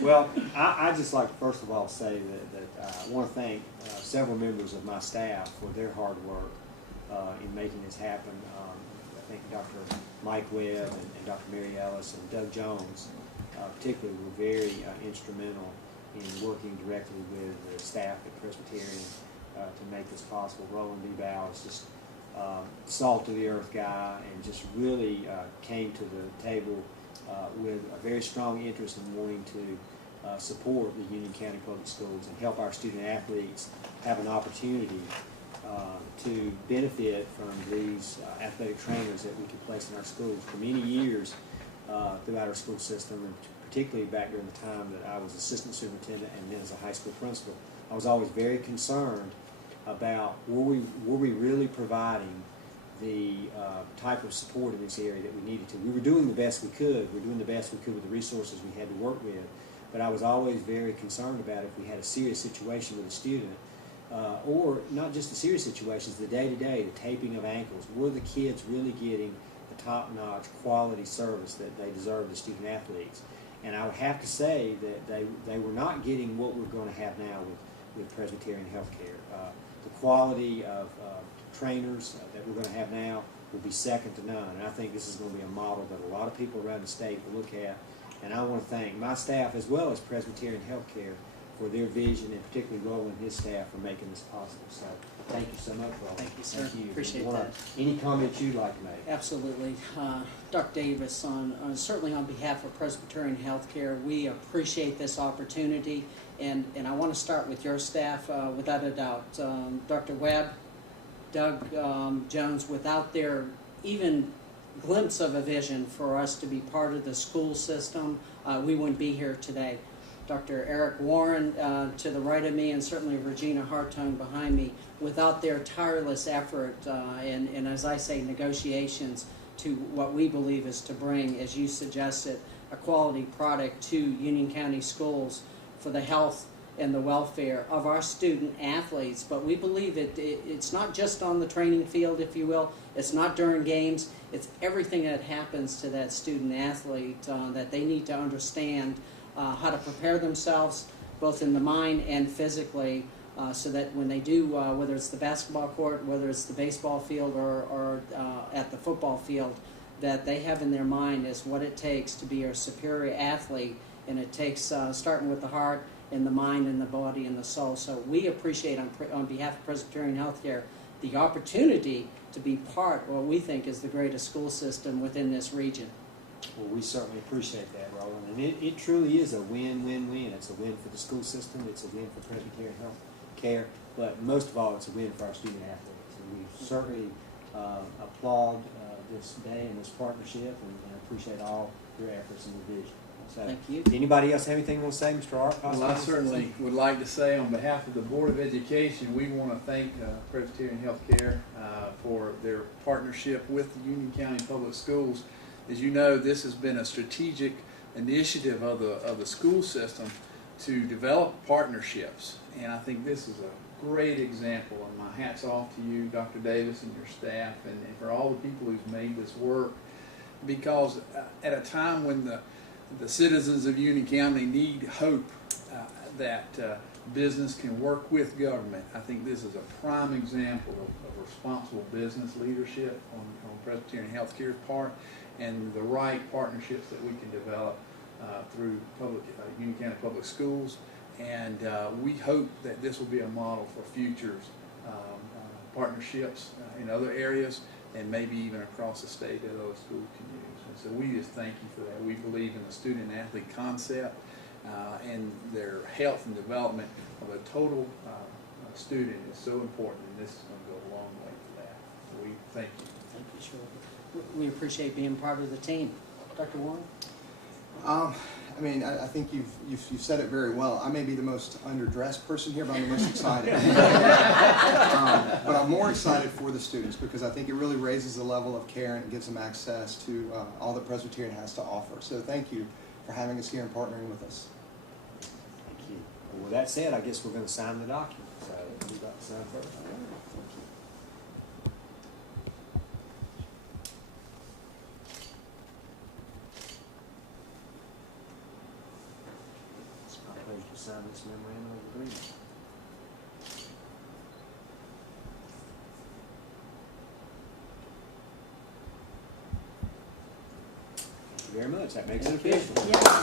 Well, I just like to first of all say that I want to thank several members of my staff for their hard work in making this happen. I think Dr. Mike Webb and Dr. Mary Ellis and Doug Jones particularly were very instrumental in working directly with the staff at Presbyterian to make this possible. Roland Bibeau is just salt of the earth guy and just really came to the table with a very strong interest in wanting to support the Union County Public Schools and help our student athletes have an opportunity to benefit from these athletic trainers that we can place in our schools. For many years throughout our school system, and particularly back during the time that I was assistant superintendent and then as a high school principal, I was always very concerned about were we really providing the type of support in this area that we needed to. We were doing the best we could. We were doing the best we could with the resources we had to work with. But I was always very concerned about if we had a serious situation with a student, or not just the serious situations, the day-to-day, the taping of ankles. Were the kids really getting the top-notch quality service that they deserve, the student athletes? And I would have to say that they were not getting what we're going to have now with Presbyterian Healthcare. The quality of trainers that we're going to have now will be second to none. And I think this is going to be a model that a lot of people around the state will look at. And I want to thank my staff as well as Presbyterian Healthcare for their vision, and particularly Roland and his staff for making this possible. So thank you so much, Roland. Thank you, sir. Thank you. Appreciate that. Any comments you'd like to make? Absolutely. Dr. Davis, certainly on behalf of Presbyterian Healthcare, we appreciate this opportunity. And I want to start with your staff, without a doubt. Dr. Webb, Doug Jones, without their even glimpse of a vision for us to be part of the school system, we wouldn't be here today. Dr. Eric Warren to the right of me, and certainly Regina Hartone behind me, without their tireless effort and as I say, negotiations to what we believe is to bring, as you suggested, a quality product to Union County schools for the health and the welfare of our student athletes. But we believe it's not just on the training field, if you will. It's not during games. It's everything that happens to that student athlete that they need to understand how to prepare themselves, both in the mind and physically, so that when they do, whether it's the basketball court, whether it's the baseball field, or at the football field, that they have in their mind is what it takes to be a superior athlete. And it takes starting with the heart and the mind and the body and the soul. So we appreciate on behalf of Presbyterian Healthcare the opportunity to be part of what we think is the greatest school system within this region. Well, we certainly appreciate that, Roland. And it truly is a win-win-win. It's a win for the school system. It's a win for Presbyterian Healthcare. But most of all, it's a win for our student athletes. And we certainly applaud this day and this partnership and appreciate all your efforts and your vision. So, thank you. Anybody else have anything you want to say, Mr. Art? Well, I certainly would like to say on behalf of the Board of Education, we want to thank Presbyterian Healthcare for their partnership with the Union County Public Schools. As you know, this has been a strategic initiative of the school system to develop partnerships, and I think this is a great example. And my hat's off to you, Dr. Davis, and your staff, and for all the people who've made this work, because at a time when the citizens of Union County need hope that business can work with government, I think this is a prime example of responsible business leadership on Presbyterian Healthcare's part, and the right partnerships that we can develop through Union County Public Schools. And we hope that this will be a model for future partnerships in other areas, and maybe even across the state that other schools can use. So we just thank you for that. We believe in the student-athlete concept and their health and development of a total student is so important, and this is going to go a long way for that. So we thank you. Thank you, sure. We appreciate being part of the team. Dr. Warren? I mean, I think you've said it very well. I may be the most underdressed person here, but I'm the most excited. But I'm more excited for the students because I think it really raises the level of care and gives them access to all that Presbyterian has to offer. So thank you for having us here and partnering with us. Thank you. Well, with that said, I guess we're going to sign the document. So we've got to sign first. to sign this memorandum of agreement. Thank you very much. That makes it official. Yeah.